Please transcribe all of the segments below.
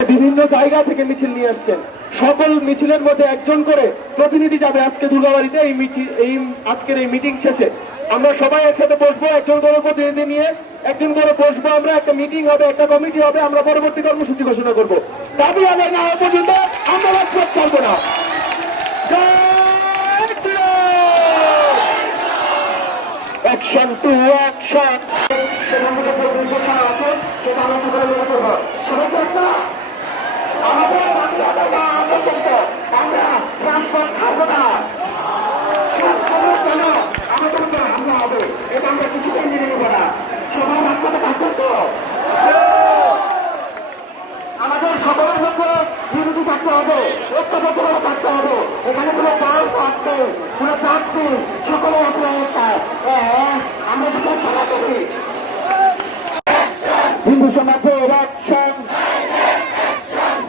বিভিন্ন জায়গা থেকে মিছিল নিয়ে আসছেন। সকল মিছিলের মধ্যে একজন করে প্রতিনিধি যাবে আজকে দুর্গাবাড়িতে। এই এই আজকের এই মিটিং শেষে আমরা সবাই একসাথে বসবো, একজন করে প্রতিনিধি নিয়ে একজন করে বসবো আমরা। একটা মিটিং হবে, একটা কমিটি হবে, আমরা পরবর্তী কর্মসূচি ঘোষণা করব। দাবি আদায় না হওয়া পর্যন্ত আমরা রাজপথ ছাড়বো না। অ্যাকশন আমাদের দাবি আদায় না হওয়া আমাদের উপর হবে এটা আমরা সবাই থাকতে হবে ঐক্যবদ্ধভাবে থাকতে হবে। এখানে কোনো চাল থাকবে কোনো সকলে একটা হ্যাঁ, আমরা সকল সভা করি হিন্দু সমাজের অ্যাকশন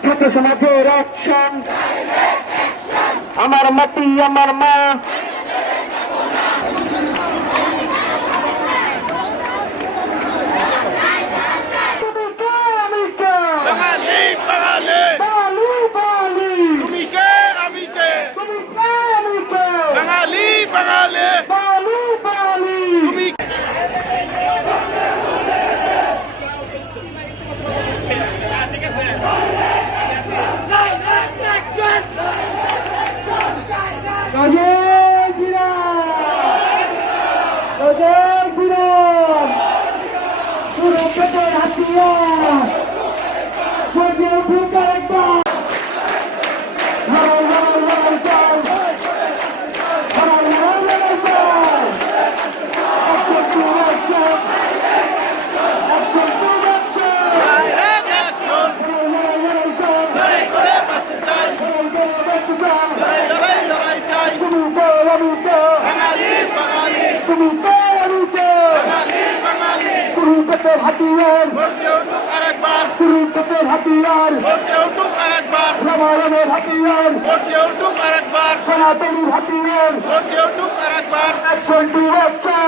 ছাত্র সমাজের অ্যাকশন আমার মাটি আমার মা তুমি কে? আমি কে? বাঙালি বাঙালি বালি, বালি। তুমি কে আমি কে তুমি কে? আমি কে? বাঙালি বাঙালি বালি, বালি। তুমি জয় শ্রীরাম। জয় শ্রীরাম। সুরক্ষিতের হাতিয়ার। জয় ভূমিকার একবার। লড়াই, লড়াই, লড়াই চাই। বাঙালি কুরুক্ষেত্রের হাতিয়ার আরেকবার। কুরুক্ষেত্রের হাতিয়ার রামায়ণের হাতিয়ার সনাতনীর হাতিয়ার action to action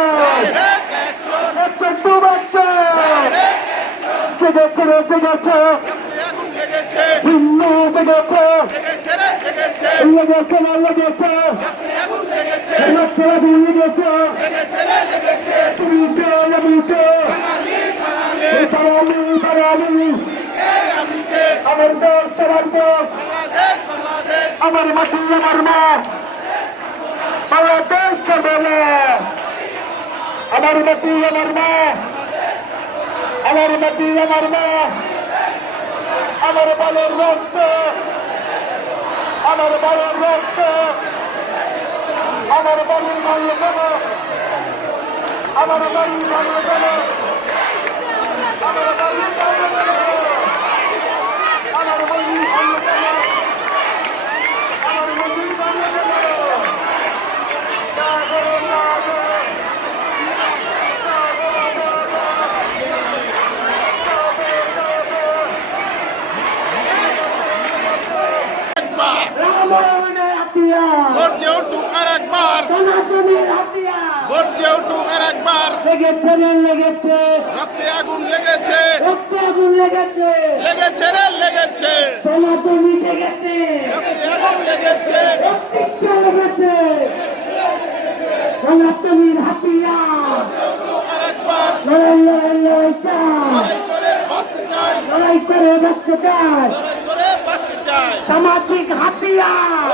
to action direct জেগেছে হিন্দু জেগেছে লেগেছে না লেগেছে? লেগেছে। লেগেছে তুমি কে আমি কে বাঙালি বাঙালি বাঙালি বাঙালি কে আমি কে আমার দেশ সবার দেশ। আমার মাটি, আমার মা বাংলাদেশ চলে আমার মাটি, আমার মা আমার মাটি, আমার মা আমার বালের রক্ত। আমার বালের রক্ত। আমার বাড়ির মারিয়ে আমার বাড়ি মারিয়ে দেব আমার বাড়ি মারিয়ে দেব আমার বাড়ি মারিয়ে দেব আমার বাড়ি মারিয়ে দেব জাগো জাগো রামায়ণের হাতিয়ার গর্জে উঠুক সনাতনের হাতিয়ার গর্জে উঠুক আরেকবার লেগেছে রে লেগেছে রক্তে আগুন লেগেছে রক্ত আগুন লেগেছে লেগেছে রে লেগেছে সনাতনী লেগেছে রক্তে আগুন লেগেছে রক্তিক্ত লেগেছে সনাতনীর হাতিয়ার লড়াই করে বাঁচতে চাই লড়াই করে বাঁচতে চাই লড়াই করে বাঁচতে চাই সামাজিক হাতিয়ার।